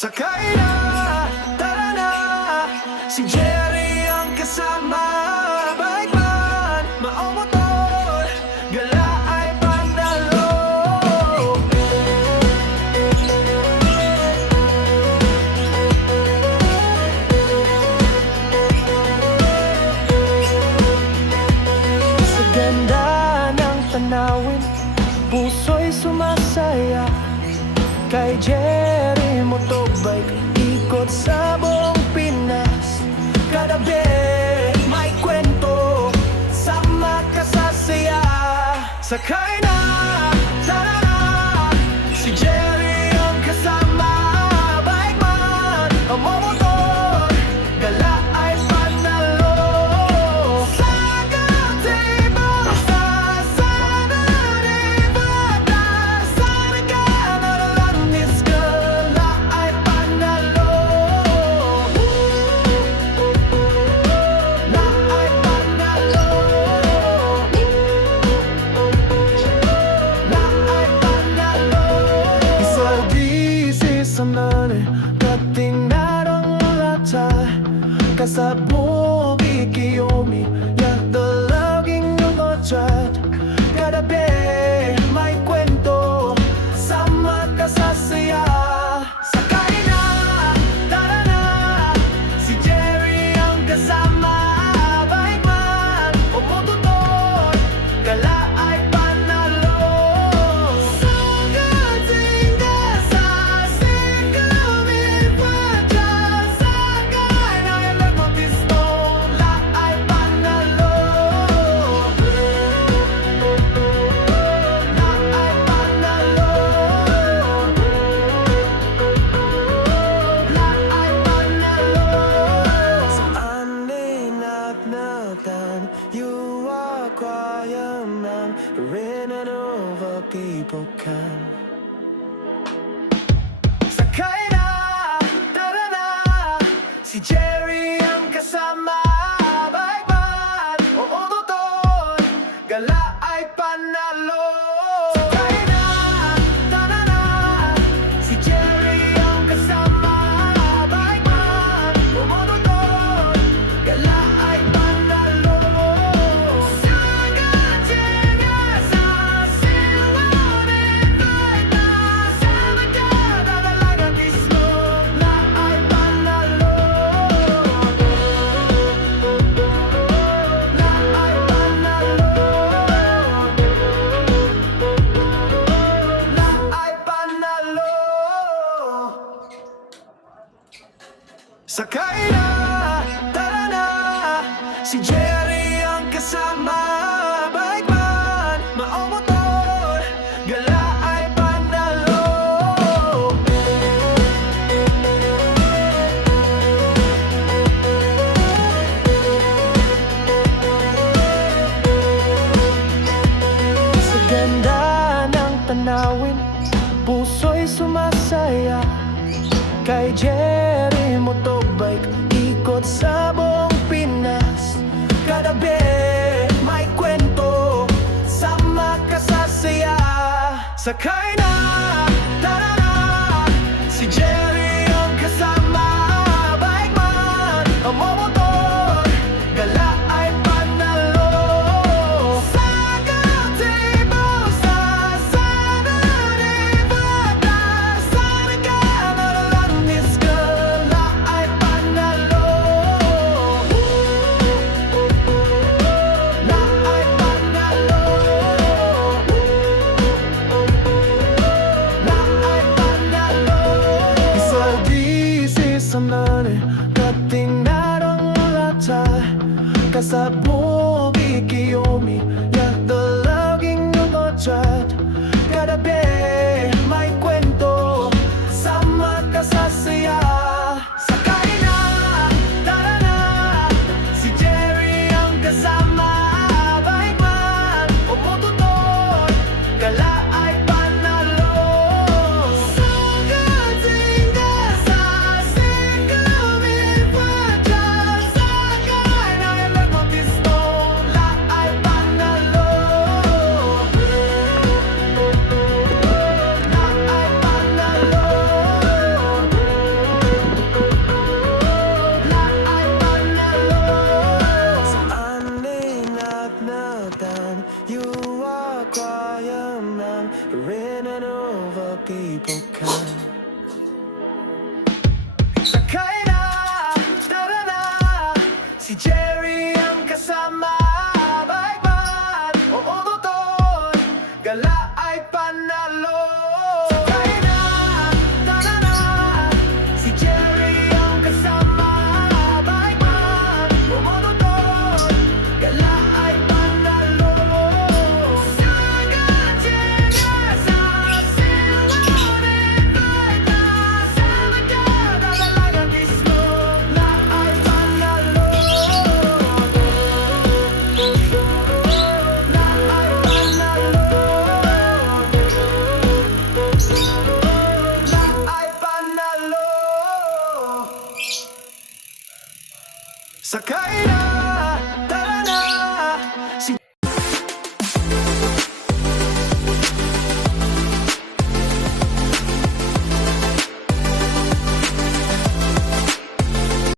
Chacun Sakay na, ta ta. かさもう生きよみ time you are quiet now, running over people come. Sakay na, tara na, si Jerry ang kasama. Kay Jerry motobike Ikot sa buong Pinas. Kada may kwento sa saya. Sakay na Tara na Si Jerry sa kasabubik iyong You are quiet man, and over people come. Sakay na, tara si